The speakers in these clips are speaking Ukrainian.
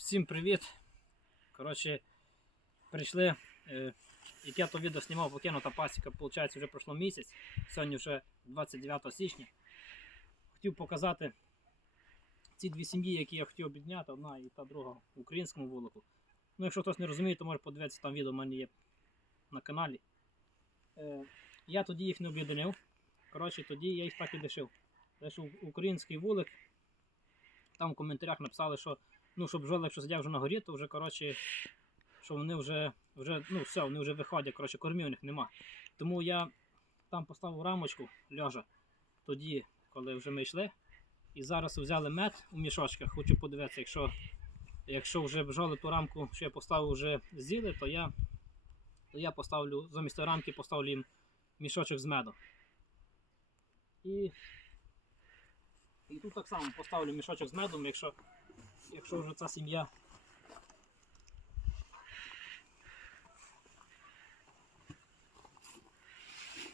Всім привіт. Коротше, прийшли. Е, як я то відео знімав, покинута пасіка, виходить, вже пройшло місяць. Сьогодні вже 29 січня. Хотів показати ці дві сім'ї, які я хотів об'єднати, одна і та друга в українському вулику. Ну, якщо хтось не розуміє, то може подивитися там відео в мене є на каналі. Е, я тоді їх не об'єднав. Коротше, тоді я їх так і лишив. Лишив український вулик. Там в коментарях написали, що ну, щоб бджоли, якщо сидять вже на горі, то вже, коротше, що вони вже, вже, ну, все, вони вже виходять, коротше, кормів у них нема. Тому я там поставив рамочку льожа тоді, коли вже ми йшли. І зараз взяли мед у мішочках. Хочу подивитися, якщо, якщо вже бджоли ту рамку, що я поставив, вже з'їли, то я, то я поставлю, замість рамки поставлю їм мішочок з медом. І, і тут так само поставлю мішочок з медом, якщо якщо вже ця сім'я.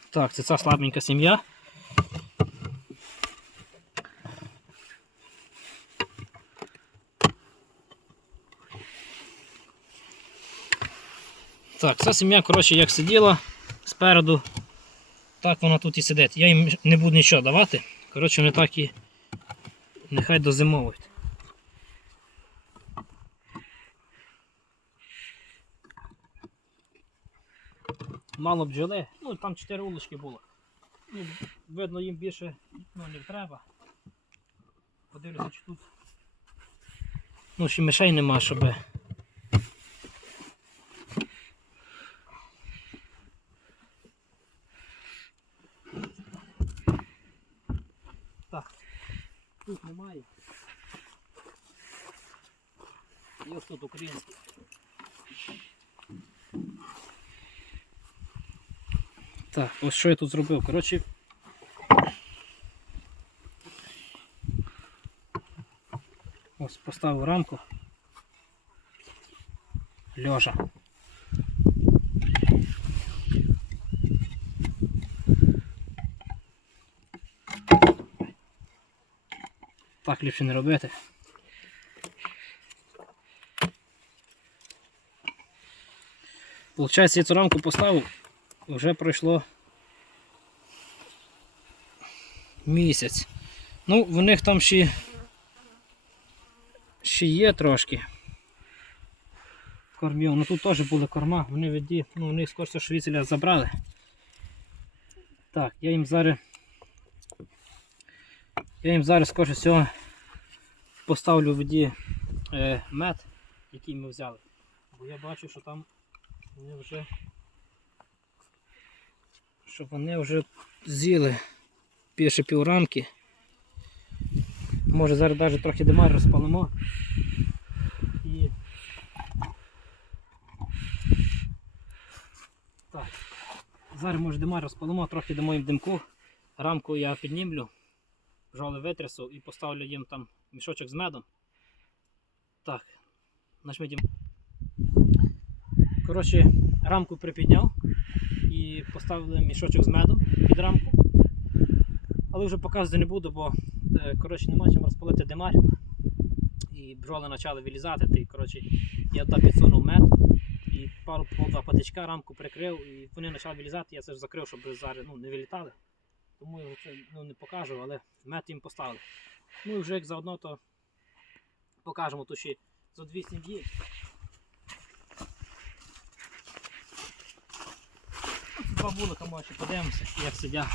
Так, це ця слабенька сім'я. Так, ця сім'я, коротше, як сиділа спереду, так вона тут і сидить. Я їм не буду нічого давати. Коротше, вони так і нехай дозимовують. Мало бджоли, ну там 4 улочки було. Ну, видно, їм більше ну, не треба. Подивлюся, чи тут. Ну, ще мишей нема, щоб. Так, тут немає. І ось тут український. Так, ось що я тут зробив. Коротше. Ось поставив рамку. Льожа. Так ліпше не робити. Получається, я цю рамку поставив вже пройшло місяць. Ну, в них там ще ще є трошки кормів. Ну тут теж були корма, вони відді, ну вони скорше швіцеля забрали. Так, я їм зараз я їм зараз скорше всього поставлю в воді е, мед, який ми взяли. Бо я бачу, що там вони вже щоб вони вже з'їли більше піврамки. Може зараз навіть трохи димар розпалимо. І так. Зараз може димар розпалимо, трохи дамо їм димку. Рамку я піднімлю, жоли витрясу і поставлю їм там мішочок з медом. Так, нажміть. Коротше, рамку припідняв і поставили мішочок з медом під рамку. Але вже показувати не буду, бо е, коротше, нема чим розпалити димар. І бджоли почали вилізати. Ти, коротше, я туди підсунув мед і пару два патичка рамку прикрив, і вони почали вилізати, я це ж закрив, щоб зараз ну, не вилітали. Тому я це ну, не покажу, але мед їм поставили. Ну і вже як заодно то покажемо то ще за дві сім'ї. Два вулика може подивимося, як сидять.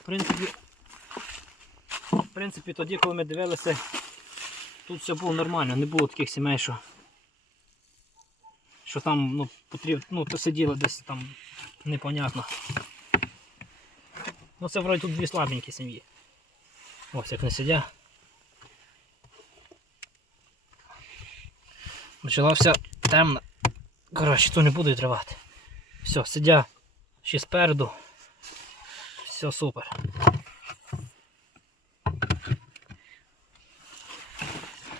В принципі, в принципі, тоді, коли ми дивилися, тут все було нормально, не було таких сімей, що що там ну, потрібно, ну, то сиділо десь там непонятно. Ну це вроді тут дві слабенькі сім'ї. Ось як не сидять. Почала вся темна. Коротше, то не буду відривати. Все, сидя ще спереду. Все супер.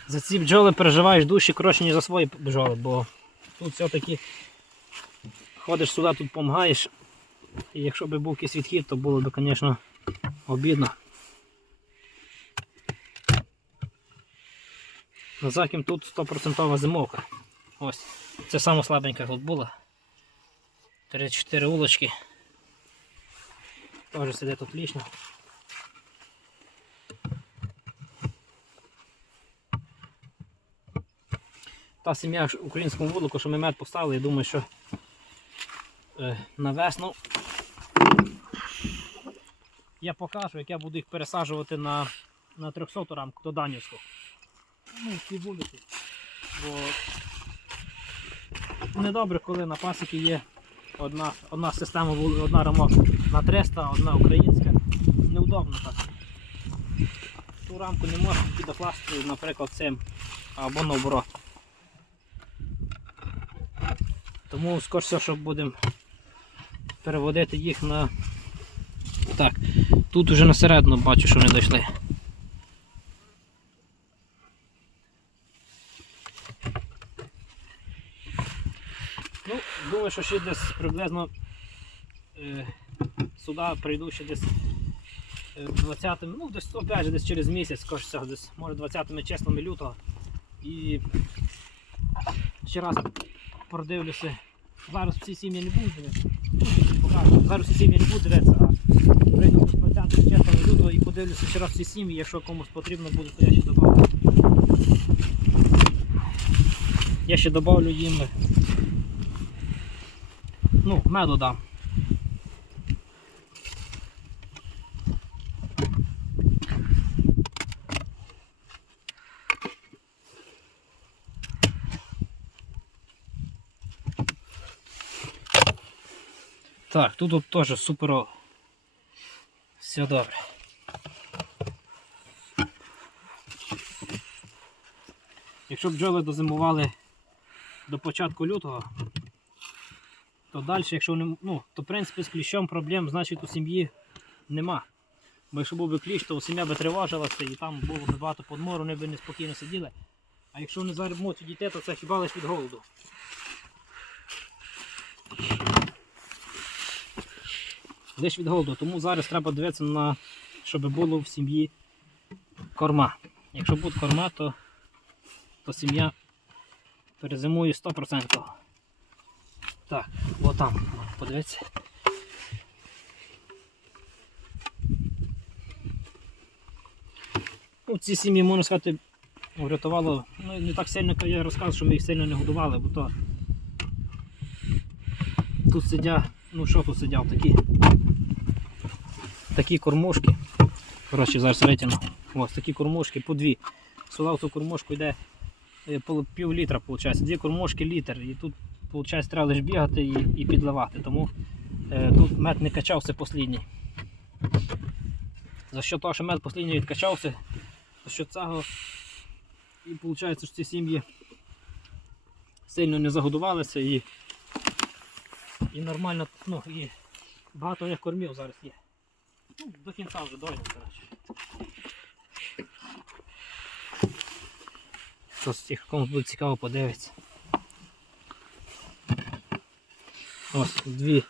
За ці бджоли переживаєш душі коротше, ніж за свої бджоли, бо тут все-таки ходиш сюди, тут допомагаєш. І якщо б був якийсь відхід, то було б, звісно, обідно. На заким тут 100% зимовка. Ось. Це саме слабенька тут була. 34 улочки. Сидить тут лічно. Та сім'я ж українському вулику, що ми мед поставили, я думаю, що е, на весну я покажу, як я буду їх пересаджувати на, на 300 рамку до Данівську. Ну, в ці вулиці. Бо недобре, коли на пасіки є одна, одна система, одна рамок на 300, одна українська. Неудобно так. Ту рамку не можна підокласти, наприклад, цим або наоборот. Тому всього, що будемо переводити їх на. Так, тут уже на бачу, що вони дійшли. Думаю, що ще десь приблизно е, сюди прийду ще десь е, 20 ну десь опять же десь через місяць, всього, десь може 20 числами лютого. І ще раз продивлюся. Зараз всі сім'ї не будуть дивитися. Ну. Зараз всі сім'ї не будуть дивитися, а прийду з 20 числами лютого і подивлюся ще раз всі сім'ї, якщо комусь потрібно буде, то я ще добавлю. Я ще добавлю їм. Ну, меду дам. Так, тут от теж суперово. Все добре. Якщо бджоли дозимували до початку лютого, то далі, якщо не, ну, то в принципі з кліщом проблем, значить у сім'ї нема. Бо якщо був би кліщ, то сім'я би тривожилася і там було б багато подмору, вони б неспокійно сиділи. А якщо вони зараз можуть дітей, то це хіба лише від голоду. Лише від голоду. Тому зараз треба дивитися на щоб було в сім'ї корма. Якщо буде корма, то, то сім'я перезимує 100%. Так, от там, подивіться. Ну, ці сім'ї, можна сказати, врятувало. Ну, не так сильно, як я розказував, що ми їх сильно не годували, бо то тут сидять, ну що тут сидять, такі, такі кормушки. Коротше, зараз витягну. Ось такі кормушки по дві. Сюди в цю кормушку йде е, пів літра, виходить. Дві кормушки літр. І тут, виходить, треба лише бігати і, і підливати. Тому е, тут мед не качався послідній. За що того, що мед послідній відкачався, за що цього і виходить, що ці сім'ї сильно не загодувалися і, і нормально, ну і багато них кормів зараз є. Ну, до кінця вже дойде, коротше. Хто з тих, кому буде цікаво, подивиться. Ось дві.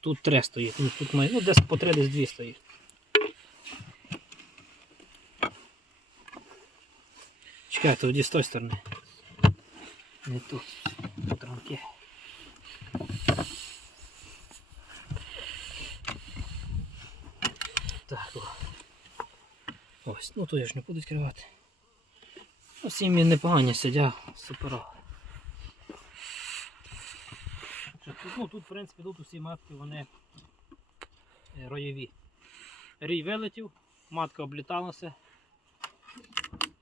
Тут три стоїть. Ну, тут має, ну десь по три, десь дві стоїть. Чекайте, тоді з тої сторони. Не тут. Тут рамки. Так, о. Ось, ну то я ж не буду відкривати. Ну, сім'ї непогані сидять, суперово. Що Тут, ну, тут, в принципі, тут усі матки вони е, роєві. Рій вилетів, матка обліталася.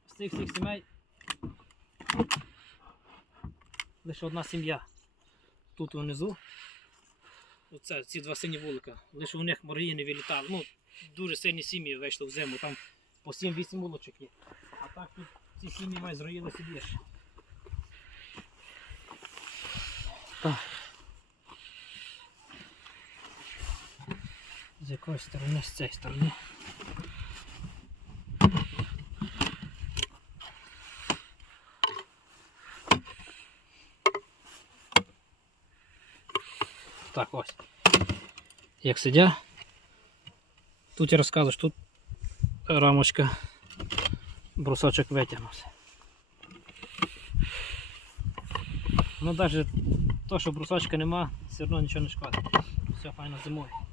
З цих всіх сімей лише одна сім'я. Тут внизу. Оце, ці два сині вулика. Лише у них морги не вилітали. Ну, дуже сильні сім'ї вийшли в зиму, там по 7-8 вулочок є. А так тут ці сім'ї майже зроїлися більше. Так. З якої сторони? З цієї сторони. Так, ось. Як сидять. Тут я розказую, що тут рамочка, брусочок витягнувся. Ну навіть то, що брусочка нема, все одно нічого не шкодить. Все файно зимою.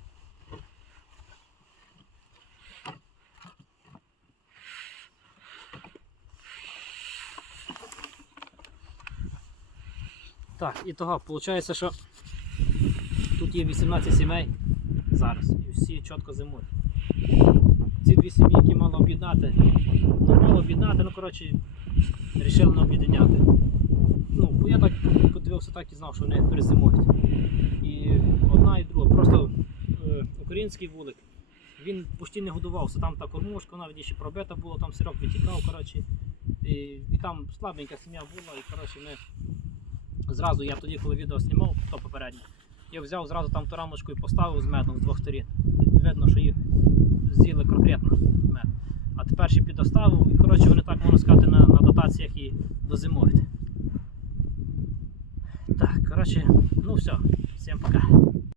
Так, і того, виходить, що тут є 18 сімей зараз, і всі чітко зимують. Ці дві сім'ї, які мали об'єднати, ну мало об'єднати, ну коротше, вирішили не об'єднаняти. Ну, я так подивився, так і знав, що вони перезимують. І одна і друга. Просто е, український вулик, він почти не годувався. Там та кормушка, навіть ще пробита була, там сирок витікав, коротше. І, і там слабенька сім'я була, і коротше ми зразу я тоді, коли відео знімав, то попереднє, я взяв зразу там ту рамочку і поставив з медом з двох сторін. Видно, що їх з'їли конкретно мед. А тепер ще підоставив, і коротше вони так можна сказати на, на дотаціях і дозимують. Так, коротше, ну все, всім пока.